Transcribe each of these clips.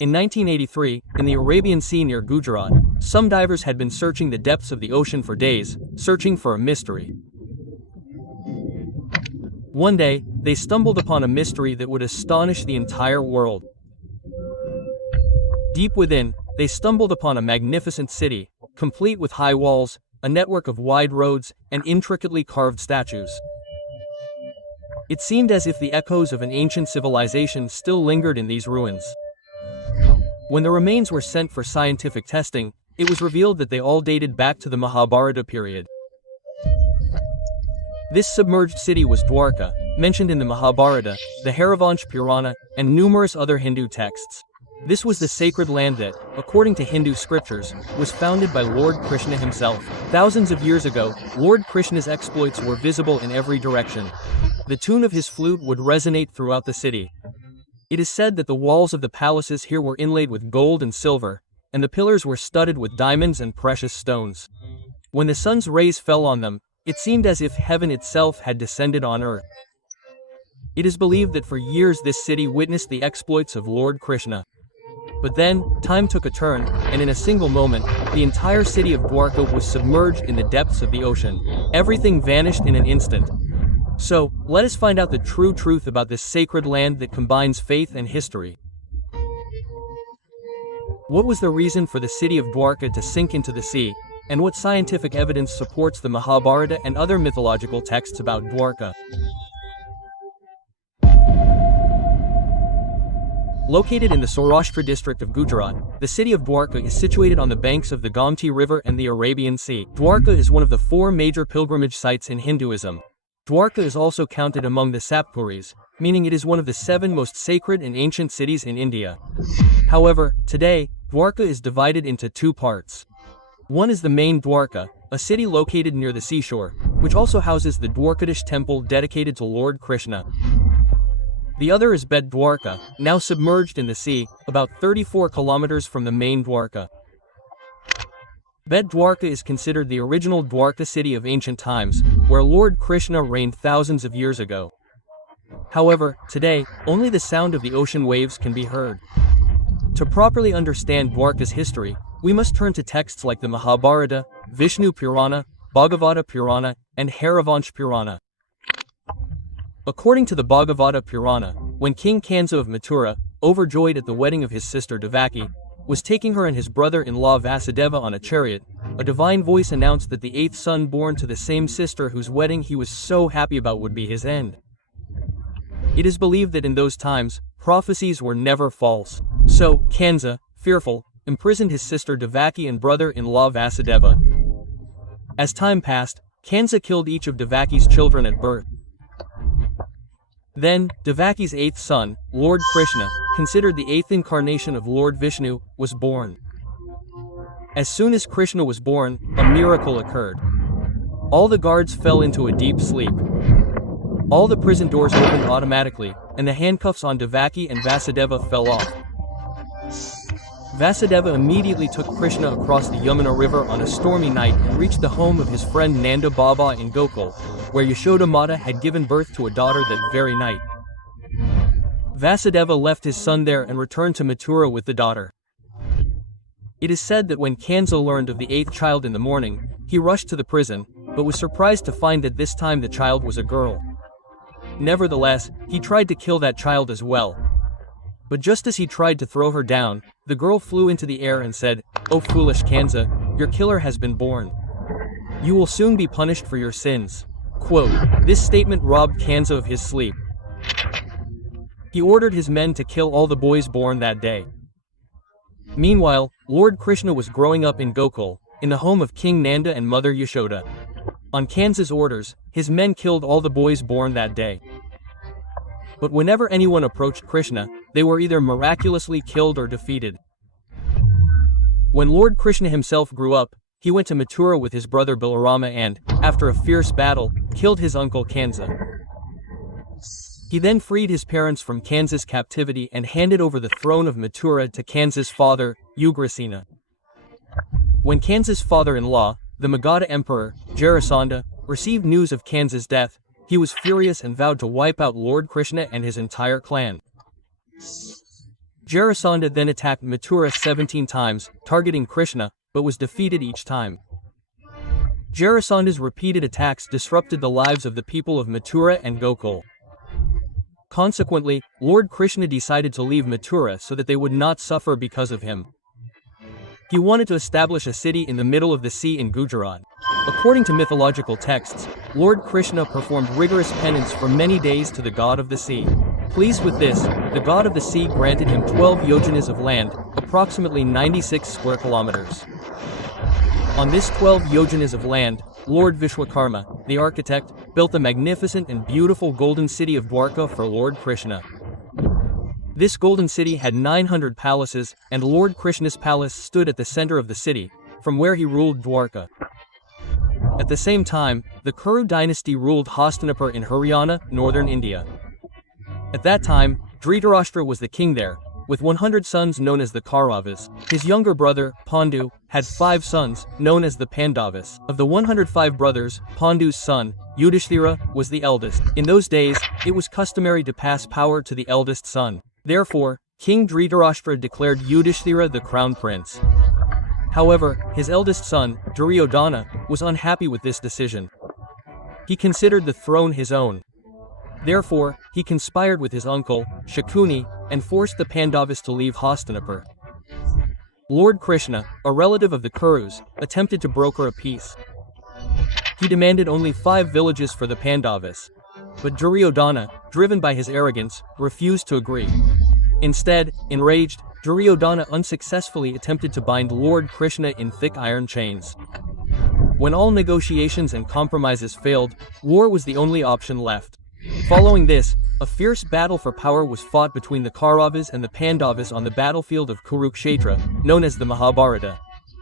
In 1983, in the Arabian Sea near Gujarat, some divers had been searching the depths of the ocean for days, searching for a mystery. One day, they stumbled upon a mystery that would astonish the entire world. Deep within, they stumbled upon a magnificent city, complete with high walls, a network of wide roads, and intricately carved statues. It seemed as if the echoes of an ancient civilization still lingered in these ruins. When the remains were sent for scientific testing, it was revealed that they all dated back to the Mahabharata period. This submerged city was Dwarka, mentioned in the Mahabharata, the Harivansh Purana, and numerous other Hindu texts. This was the sacred land that, according to Hindu scriptures, was founded by Lord Krishna himself. Thousands of years ago, Lord Krishna's exploits were visible in every direction. The tune of his flute would resonate throughout the city. It is said that the walls of the palaces here were inlaid with gold and silver, and the pillars were studded with diamonds and precious stones. When the sun's rays fell on them, it seemed as if heaven itself had descended on earth. It is believed that for years this city witnessed the exploits of Lord Krishna. But then, time took a turn, and in a single moment, the entire city of Dwarka was submerged in the depths of the ocean. Everything vanished in an instant. So, let us find out the true truth about this sacred land that combines faith and history. What was the reason for the city of Dwarka to sink into the sea, and what scientific evidence supports the Mahabharata and other mythological texts about Dwarka? Located in the Saurashtra district of Gujarat, the city of Dwarka is situated on the banks of the Gomti River and the Arabian Sea. Dwarka is one of the 4 major pilgrimage sites in Hinduism. Dwarka is also counted among the Sappuris, meaning it is one of the 7 most sacred and ancient cities in India. However, today, Dwarka is divided into 2 parts. One is the main Dwarka, a city located near the seashore, which also houses the Dwarkadish temple dedicated to Lord Krishna. The other is Bet Dwarka, now submerged in the sea, about 34 kilometers from the main Dwarka. Bet Dwarka is considered the original Dwarka city of ancient times, where Lord Krishna reigned thousands of years ago. However, today, only the sound of the ocean waves can be heard. To properly understand Dwarka's history, we must turn to texts like the Mahabharata, Vishnu Purana, Bhagavata Purana, and Harivansh Purana. According to the Bhagavata Purana, when King Kansa of Mathura, overjoyed at the wedding of his sister Devaki, was taking her and his brother-in-law Vasudeva on a chariot, a divine voice announced that the 8th son born to the same sister whose wedding he was so happy about would be his end. It is believed that in those times, prophecies were never false. So, Kansa, fearful, imprisoned his sister Devaki and brother-in-law Vasudeva. As time passed, Kansa killed each of Devaki's children at birth. Then, Devaki's 8th son, Lord Krishna, considered the 8th incarnation of Lord Vishnu, was born. As soon as Krishna was born, a miracle occurred. All the guards fell into a deep sleep. All the prison doors opened automatically, and the handcuffs on Devaki and Vasudeva fell off. Vasudeva immediately took Krishna across the Yamuna River on a stormy night and reached the home of his friend Nanda Baba in Gokul, where Yashoda Mata had given birth to a daughter that very night. Vasudeva left his son there and returned to Mathura with the daughter. It is said that when Kansa learned of the 8th child in the morning, he rushed to the prison, but was surprised to find that this time the child was a girl. Nevertheless, he tried to kill that child as well. But just as he tried to throw her down, the girl flew into the air and said, "O foolish Kansa, your killer has been born. You will soon be punished for your sins." Quote, this statement robbed Kansa of his sleep. He ordered his men to kill all the boys born that day. Meanwhile, Lord Krishna was growing up in Gokul, in the home of King Nanda and Mother Yashoda. On Kansa's orders, his men killed all the boys born that day. But whenever anyone approached Krishna, they were either miraculously killed or defeated. When Lord Krishna himself grew up, he went to Mathura with his brother Balarama and, after a fierce battle, killed his uncle Kansa. He then freed his parents from Kansa's captivity and handed over the throne of Mathura to Kansa's father, Ugrasena. When Kansa's father-in-law, the Magadha emperor, Jarasandha, received news of Kansa's death, he was furious and vowed to wipe out Lord Krishna and his entire clan. Jarasandha then attacked Mathura 17 times, targeting Krishna, but was defeated each time. Jarasandha's repeated attacks disrupted the lives of the people of Mathura and Gokul. Consequently, Lord Krishna decided to leave Mathura so that they would not suffer because of him. He wanted to establish a city in the middle of the sea in Gujarat. According to mythological texts, Lord Krishna performed rigorous penance for many days to the god of the sea. Pleased with this, the god of the sea granted him 12 yojanas of land, approximately 96 square kilometers. On this 12 yojanas of land, Lord Vishwakarma, the architect, built the magnificent and beautiful golden city of Dwarka for Lord Krishna. This golden city had 900 palaces, and Lord Krishna's palace stood at the center of the city, from where he ruled Dwarka. At the same time, the Kuru dynasty ruled Hastinapur in Haryana, northern India. At that time, Dhritarashtra was the king there, with 100 sons known as the Kauravas. His younger brother, Pandu, had 5 sons, known as the Pandavas. Of the 105 brothers, Pandu's son, Yudhishthira, was the eldest. In those days, it was customary to pass power to the eldest son. Therefore, King Dhritarashtra declared Yudhishthira the crown prince. However, his eldest son, Duryodhana, was unhappy with this decision. He considered the throne his own. Therefore, he conspired with his uncle, Shakuni, and forced the Pandavas to leave Hastinapur. Lord Krishna, a relative of the Kurus, attempted to broker a peace. He demanded only 5 villages for the Pandavas. But Duryodhana, driven by his arrogance, refused to agree. Instead, enraged, Duryodhana unsuccessfully attempted to bind Lord Krishna in thick iron chains. When all negotiations and compromises failed, war was the only option left. Following this, a fierce battle for power was fought between the Kauravas and the Pandavas on the battlefield of Kurukshetra, known as the Mahabharata.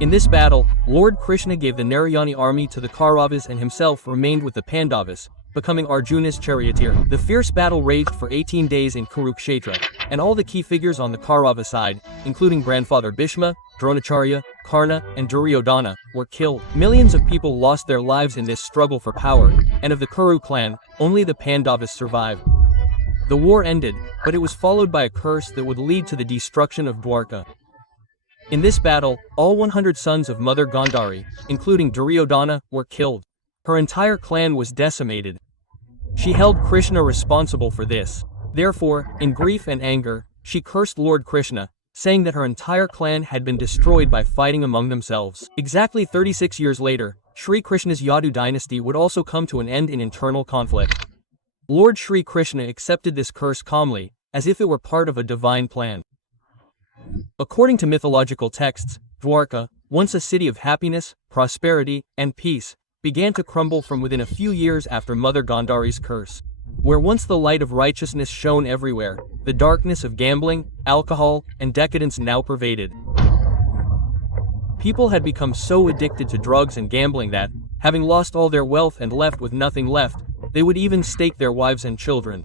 In this battle, Lord Krishna gave the Narayani army to the Kauravas and himself remained with the Pandavas, becoming Arjuna's charioteer. The fierce battle raged for 18 days in Kurukshetra, and all the key figures on the Kaurava side, including grandfather Bhishma, Dronacharya, Karna, and Duryodhana, were killed. Millions of people lost their lives in this struggle for power, and of the Kuru clan, only the Pandavas survived. The war ended, but it was followed by a curse that would lead to the destruction of Dwarka. In this battle, all 100 sons of Mother Gandhari, including Duryodhana, were killed. Her entire clan was decimated. She held Krishna responsible for this. Therefore, in grief and anger, she cursed Lord Krishna, saying that her entire clan had been destroyed by fighting among themselves. Exactly 36 years later, Sri Krishna's Yadu dynasty would also come to an end in internal conflict. Lord Sri Krishna accepted this curse calmly, as if it were part of a divine plan. According to mythological texts, Dwarka, once a city of happiness, prosperity, and peace, began to crumble from within a few years after Mother Gandhari's curse. Where once the light of righteousness shone everywhere, the darkness of gambling, alcohol, and decadence now pervaded. People had become so addicted to drugs and gambling that, having lost all their wealth and left with nothing left, they would even stake their wives and children.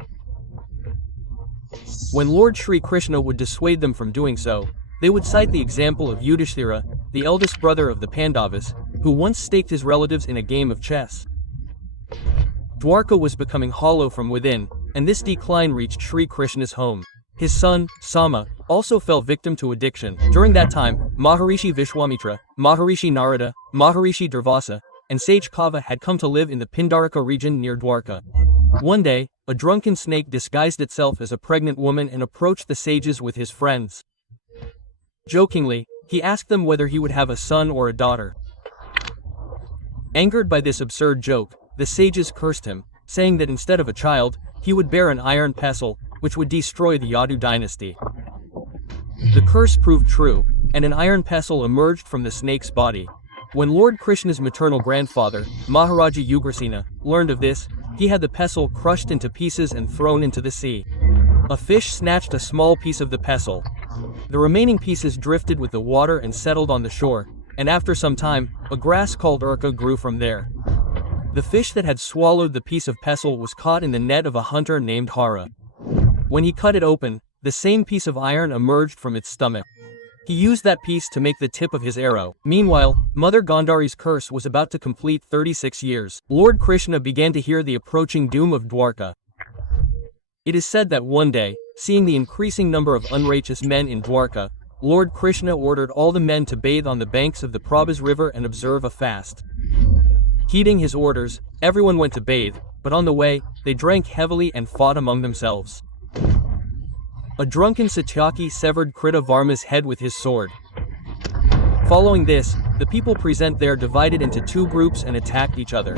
When Lord Sri Krishna would dissuade them from doing so, they would cite the example of Yudhishthira, the eldest brother of the Pandavas, who once staked his relatives in a game of chess. Dwarka was becoming hollow from within, and this decline reached Sri Krishna's home. His son, Sama, also fell victim to addiction. During that time, Maharishi Vishwamitra, Maharishi Narada, Maharishi Durvasa, and sage Kava had come to live in the Pindarika region near Dwarka. One day, a drunken snake disguised itself as a pregnant woman and approached the sages with his friends. Jokingly, he asked them whether he would have a son or a daughter. Angered by this absurd joke, the sages cursed him, saying that instead of a child, he would bear an iron pestle, which would destroy the Yadu dynasty. The curse proved true, and an iron pestle emerged from the snake's body. When Lord Krishna's maternal grandfather, Maharaja Ugrasena, learned of this, he had the pestle crushed into pieces and thrown into the sea. A fish snatched a small piece of the pestle. The remaining pieces drifted with the water and settled on the shore, and after some time, a grass called urka grew from there. The fish that had swallowed the piece of pestle was caught in the net of a hunter named Hara. When he cut it open, the same piece of iron emerged from its stomach. He used that piece to make the tip of his arrow. Meanwhile, Mother Gandhari's curse was about to complete 36 years. Lord Krishna began to hear the approaching doom of Dwarka. It is said that one day, seeing the increasing number of unrighteous men in Dwarka, Lord Krishna ordered all the men to bathe on the banks of the Prabhas river and observe a fast. Heeding his orders, everyone went to bathe, but on the way, they drank heavily and fought among themselves. A drunken Satyaki severed Krita Varma's head with his sword. Following this, the people present there divided into two groups and attacked each other.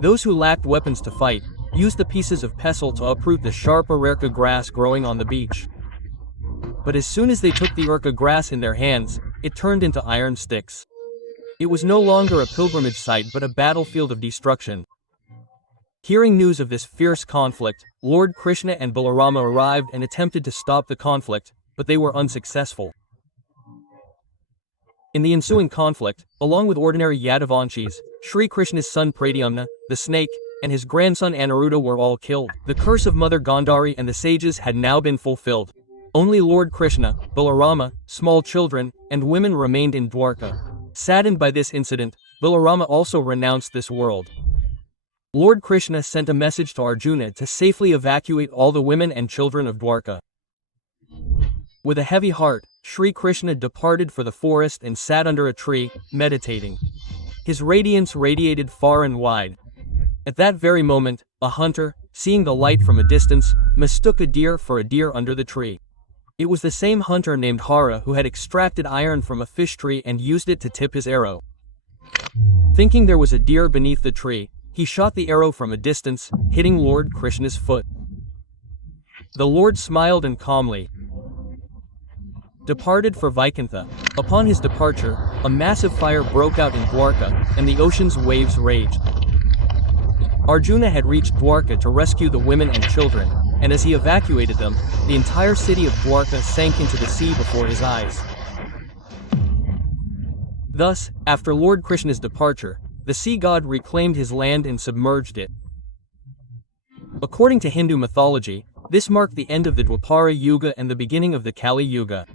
Those who lacked weapons to fight, used the pieces of pestle to uproot the sharp areca grass growing on the beach. But as soon as they took the areca grass in their hands, it turned into iron sticks. It was no longer a pilgrimage site but a battlefield of destruction. Hearing news of this fierce conflict, Lord Krishna and Balarama arrived and attempted to stop the conflict, but they were unsuccessful. In the ensuing conflict, along with ordinary Yadavanshis, Sri Krishna's son Pradyumna, the snake, and his grandson Aniruddha were all killed. The curse of Mother Gandhari and the sages had now been fulfilled. Only Lord Krishna, Balarama, small children, and women remained in Dwarka. Saddened by this incident, Balarama also renounced this world. Lord Krishna sent a message to Arjuna to safely evacuate all the women and children of Dwarka. With a heavy heart, Sri Krishna departed for the forest and sat under a tree, meditating. His radiance radiated far and wide. At that very moment, a hunter, seeing the light from a distance, mistook a deer for a deer under the tree. It was the same hunter named Hara who had extracted iron from a fish tree and used it to tip his arrow. Thinking there was a deer beneath the tree, he shot the arrow from a distance, hitting Lord Krishna's foot. The Lord smiled and calmly departed for Vaikuntha. Upon his departure, a massive fire broke out in Dwarka, and the ocean's waves raged. Arjuna had reached Dwarka to rescue the women and children, and as he evacuated them, the entire city of Dwarka sank into the sea before his eyes. Thus, after Lord Krishna's departure, the sea god reclaimed his land and submerged it. According to Hindu mythology, this marked the end of the Dwapara Yuga and the beginning of the Kali Yuga.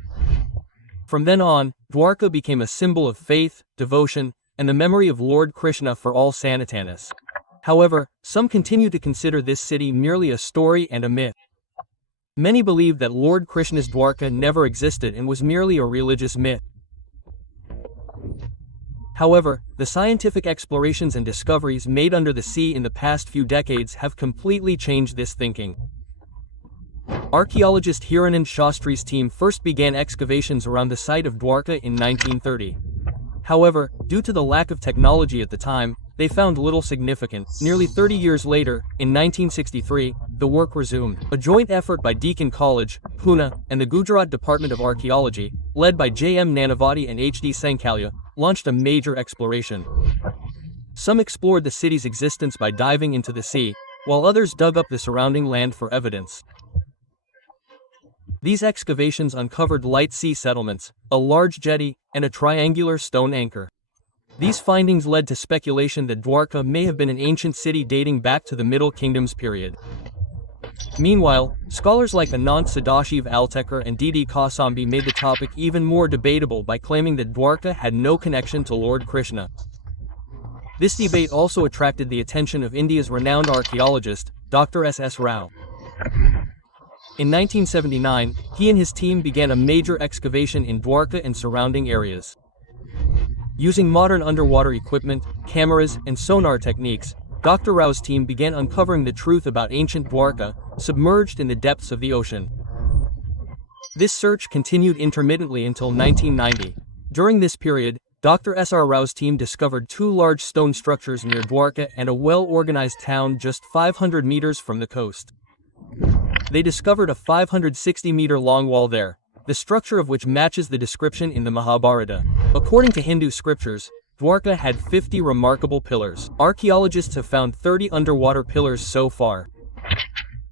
From then on, Dwarka became a symbol of faith, devotion, and the memory of Lord Krishna for all Sanatanis. However, some continue to consider this city merely a story and a myth. Many believe that Lord Krishna's Dwarka never existed and was merely a religious myth. However, the scientific explorations and discoveries made under the sea in the past few decades have completely changed this thinking. Archaeologist Hiranand Shastri's team first began excavations around the site of Dwarka in 1930. However, due to the lack of technology at the time, they found little significance. Nearly 30 years later, in 1963, the work resumed. A joint effort by Deakin College, Pune, and the Gujarat Department of Archaeology, led by J.M. Nanavati and H.D. Sankalya, launched a major exploration. Some explored the city's existence by diving into the sea, while others dug up the surrounding land for evidence. These excavations uncovered light sea settlements, a large jetty, and a triangular stone anchor. These findings led to speculation that Dwarka may have been an ancient city dating back to the Middle Kingdoms period. Meanwhile, scholars like Anant Sadashiv Altekar and D.D. Kausambi made the topic even more debatable by claiming that Dwarka had no connection to Lord Krishna. This debate also attracted the attention of India's renowned archaeologist, Dr. S.S. Rao. In 1979, he and his team began a major excavation in Dwarka and surrounding areas. Using modern underwater equipment, cameras, and sonar techniques, Dr. Rao's team began uncovering the truth about ancient Dwarka, submerged in the depths of the ocean. This search continued intermittently until 1990. During this period, Dr. S.R. Rao's team discovered two large stone structures near Dwarka and a well-organized town just 500 meters from the coast. They discovered a 560-meter-long wall there, the structure of which matches the description in the Mahabharata. According to Hindu scriptures, Dwarka had 50 remarkable pillars. Archaeologists have found 30 underwater pillars so far.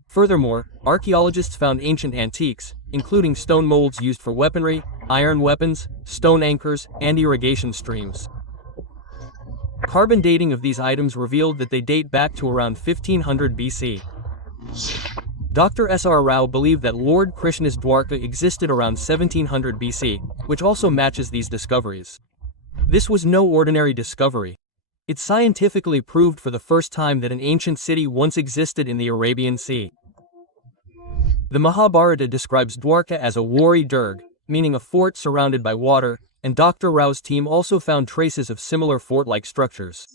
Furthermore, archaeologists found ancient antiques, including stone molds used for weaponry, iron weapons, stone anchors, and irrigation streams. Carbon dating of these items revealed that they date back to around 1500 BC. Dr. S.R. Rao believed that Lord Krishna's Dwarka existed around 1700 BC, which also matches these discoveries. This was no ordinary discovery. It scientifically proved for the first time that an ancient city once existed in the Arabian Sea. The Mahabharata describes Dwarka as a wari durg, meaning a fort surrounded by water, and Dr. Rao's team also found traces of similar fort-like structures.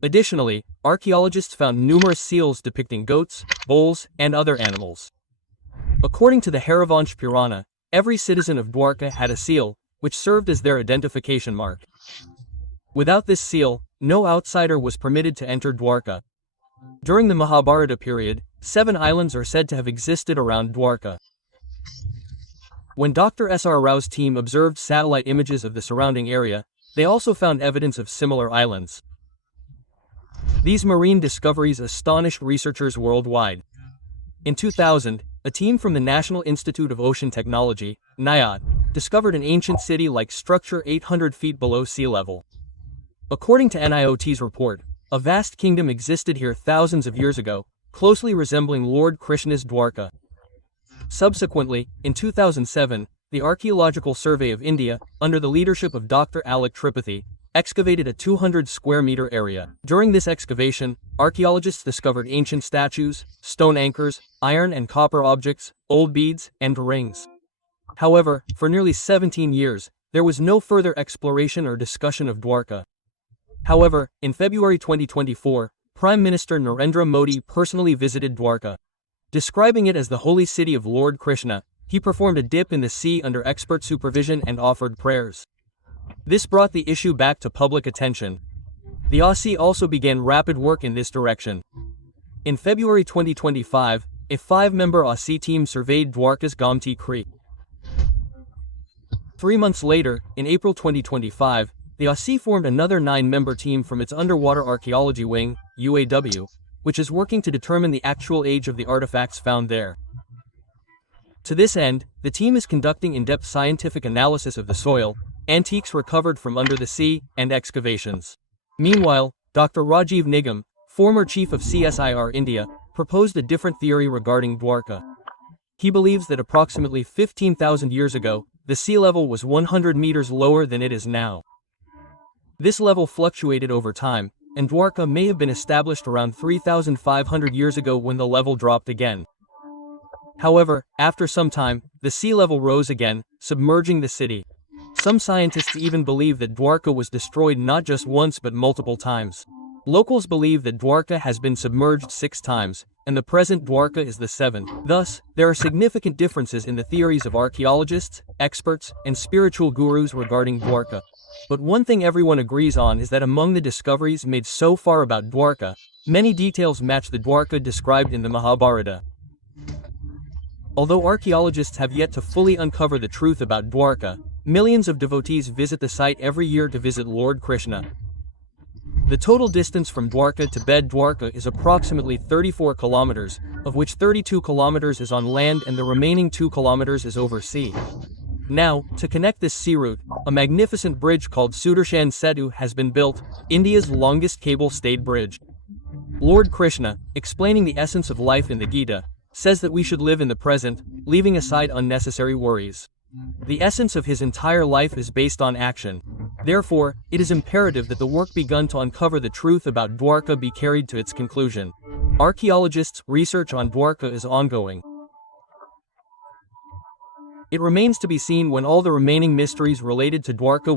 Additionally, archaeologists found numerous seals depicting goats, bulls, and other animals. According to the Harivansh Purana, every citizen of Dwarka had a seal, which served as their identification mark. Without this seal, no outsider was permitted to enter Dwarka. During the Mahabharata period, 7 islands are said to have existed around Dwarka. When Dr. S. R. Rao's team observed satellite images of the surrounding area, they also found evidence of similar islands. These marine discoveries astonished researchers worldwide. In 2000, a team from the National Institute of Ocean Technology, NIOT, discovered an ancient city-like structure 800 feet below sea level. According to NIOT's report, a vast kingdom existed here thousands of years ago, closely resembling Lord Krishna's Dwarka. Subsequently, in 2007, the Archaeological Survey of India, under the leadership of Dr. Alok Tripathi, excavated a 200-square-meter area. During this excavation, archaeologists discovered ancient statues, stone anchors, iron and copper objects, old beads, and rings. However, for nearly 17 years, there was no further exploration or discussion of Dwarka. However, in February 2024, Prime Minister Narendra Modi personally visited Dwarka. Describing it as the holy city of Lord Krishna, he performed a dip in the sea under expert supervision and offered prayers. This brought the issue back to public attention. The Aussie also began rapid work in this direction. In February 2025, a 5-member Aussie team surveyed Dwarka's Gomti Creek. 3 months later, in April 2025, the Aussie formed another 9-member team from its Underwater Archaeology Wing, UAW, which is working to determine the actual age of the artifacts found there. To this end, the team is conducting in-depth scientific analysis of the soil, antiques recovered from under the sea, and excavations. Meanwhile, Dr. Rajiv Nigam, former chief of CSIR India, proposed a different theory regarding Dwarka. He believes that approximately 15,000 years ago, the sea level was 100 meters lower than it is now. This level fluctuated over time, and Dwarka may have been established around 3,500 years ago when the level dropped again. However, after some time, the sea level rose again, submerging the city. Some scientists even believe that Dwarka was destroyed not just once but multiple times. Locals believe that Dwarka has been submerged 6 times, and the present Dwarka is the 7th. Thus, there are significant differences in the theories of archaeologists, experts, and spiritual gurus regarding Dwarka. But one thing everyone agrees on is that among the discoveries made so far about Dwarka, many details match the Dwarka described in the Mahabharata. Although archaeologists have yet to fully uncover the truth about Dwarka, millions of devotees visit the site every year to visit Lord Krishna. The total distance from Dwarka to Bed Dwarka is approximately 34 kilometers, of which 32 kilometers is on land and the remaining 2 kilometers is over sea. Now, to connect this sea route, a magnificent bridge called Sudarshan Setu has been built, India's longest cable-stayed bridge. Lord Krishna, explaining the essence of life in the Gita, says that we should live in the present, leaving aside unnecessary worries. The essence of his entire life is based on action. Therefore, it is imperative that the work begun to uncover the truth about Dwarka be carried to its conclusion. Archaeologists' research on Dwarka is ongoing. It remains to be seen when all the remaining mysteries related to Dwarka will